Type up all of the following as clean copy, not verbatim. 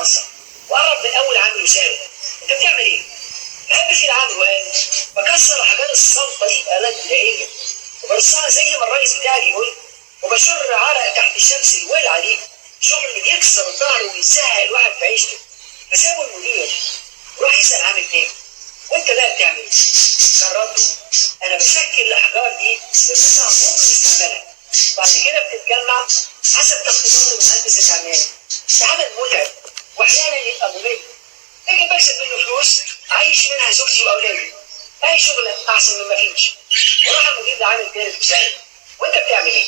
فرنسا وقرب من اول عامل وساله: انت بتعمل ايه؟ هب في العامل وقال: بكسر حاجات الصلبه دي بآلات بدائيه وبرصها زي ما الرئيس بتاعي بيقول، وبشر عرق تحت الشمس الولعه دي، شغل اللي يكسر الظهر ويزهق الواحد في عيشته. فسابه المدير وراح يسال عامل تاني: وانت بقى بتعمل ايه؟ كان رده: انا بشكل الاحجار دي بقطع ممكن استعمالها، بعد كده بتتجمع حسب تقديرات المهندس المعماري في عمل متعب واحيانا يبقى ممل، لكن بكسب منه فلوس عايش منها زوجتي واولادي. اي شغل احسن من ما فيش. وراح المدير لعامل تالت وسأله: وانت بتعمل ايه؟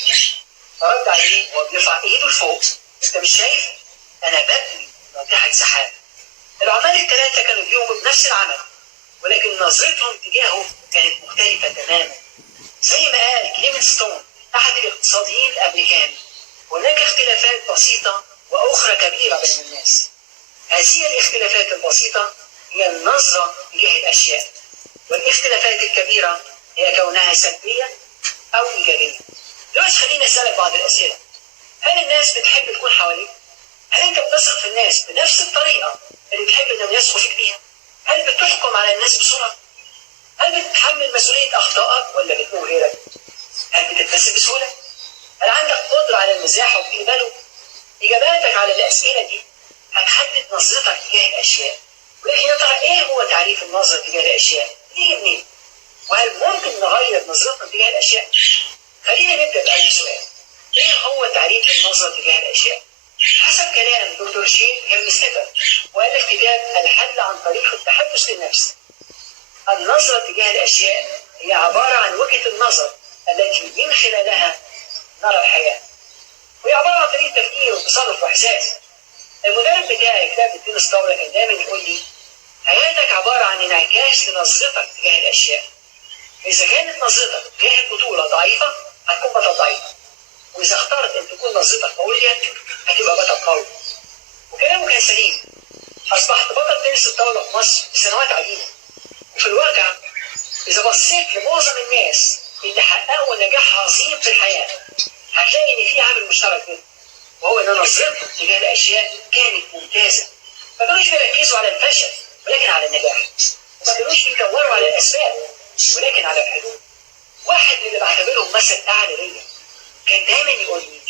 فرد عليه وهو بيرفع ايده لفوق: انت مش شايف؟ انا ببني ناطحه سحاب. العمال الثلاثه كانوا بيقوموا بنفس العمل، ولكن نظرتهم تجاهه كانت مختلفه تماما. زي ما قال كليمنستون احد الاقتصاديين الامريكان: هناك اختلافات بسيطه واخرى كبيره بين الناس. هذه الاختلافات البسيطه هي النظره تجاه الاشياء، والاختلافات الكبيره هي كونها سلبيه او ايجابيه. دلوقتي خليني اسالك بعض الاسئله. هل الناس بتحب تكون حواليك؟ هل انت بتثق في الناس بنفس الطريقه اللي بتحب انهم يثقوا فيك بيها؟ هل بتحكم على الناس بسرعه؟ هل بتتحمل مسؤوليه اخطائك ولا بتلوم غيرك؟ هل بتتبسم بسهوله؟ هل عندك قدره على المزاح وبتقبله؟ اجاباتك على الاسئله دي هتحدد نظرتك تجاه الاشياء. ولكن يا ترى ايه هو تعريف النظره تجاه الاشياء؟ تيجي منين؟ وهل ممكن نغير نظرتنا تجاه الاشياء؟ خلينا نبدا باي سؤال. ايه هو تعريف النظره تجاه الاشياء؟ حسب كلام دكتور شين هيرمستيتر والف كتاب الحل عن طريق التحدث للنفس، النظره تجاه الاشياء هي عباره عن وجهه النظر التي من خلالها نرى الحياه، وهي عباره عن طريقه تفكير وتصرف واحساس. المدرب بتاعي كتاب التنس طاوله كان دايما يقول لي: حياتك عباره عن انعكاس لنظرتك تجاه الاشياء. اذا كانت نظرتك تجاه البطوله ضعيفه هتكون بطل ضعيف، واذا اخترت ان تكون نظرتك قويه هتبقى بطل قوي. وكلامه كان سليم. اصبحت بطل تنس الطاوله في مصر بسنوات عديده، وفي الواقع اذا بصيت لمعظم الناس اللي حققوا نجاح عظيم في الحياه هتلاقي ان في عامل مشترك بينهم، وهو ان نظرتهم تجاه الاشياء كانت ممتازه. ما كانوش بيركزوا على الفشل ولكن على النجاح، وما كانوش بيدوروا على الاسباب ولكن على الحلول. واحد من اللي بعتبرهم مثل اعلى ليا كان دايما يقول لي: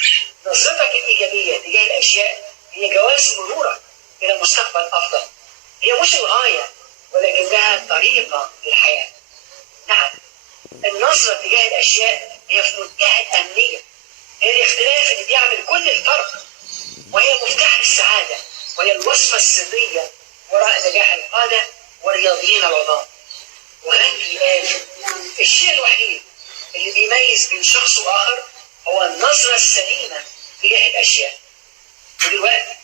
نظرتك الايجابيه تجاه الاشياء هي جواز مرورك الى مستقبل افضل. هي مش الغايه ولكنها طريقه للحياه. نعم، النظره تجاه الاشياء هي في منتهى الاهميه، هي الاختلاف اللي بيعمل كل الفرق، وهي مفتاح السعاده، وهي الوصفه السريه وراء نجاح القاده والرياضيين العظام. وغاندي قال: الشيء الوحيد اللي بيميز بين شخص واخر هو النظره السليمه تجاه الاشياء. ودلوقتي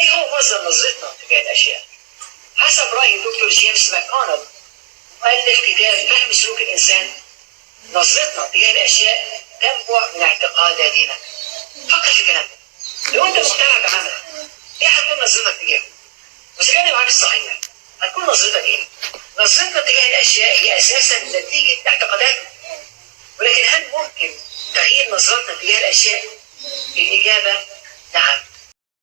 ايه هو مصدر نظرتنا تجاه الاشياء؟ حسب راي دكتور جيمس ماكونل مؤلف كتاب فهم سلوك الانسان، نظرتنا تجاه الاشياء تنبع من اعتقاداتنا. فكر في كلامك. لو انت مقتنع بعملك ايه هتكون نظرتك تجاهه؟ واذا كان العكس صحيح هتكون نظرتك ايه؟ نظرتنا تجاه الاشياء هي اساسا نتيجه اعتقاداتنا. ولكن هل ممكن تغيير نظرتنا تجاه الاشياء؟ الاجابه نعم.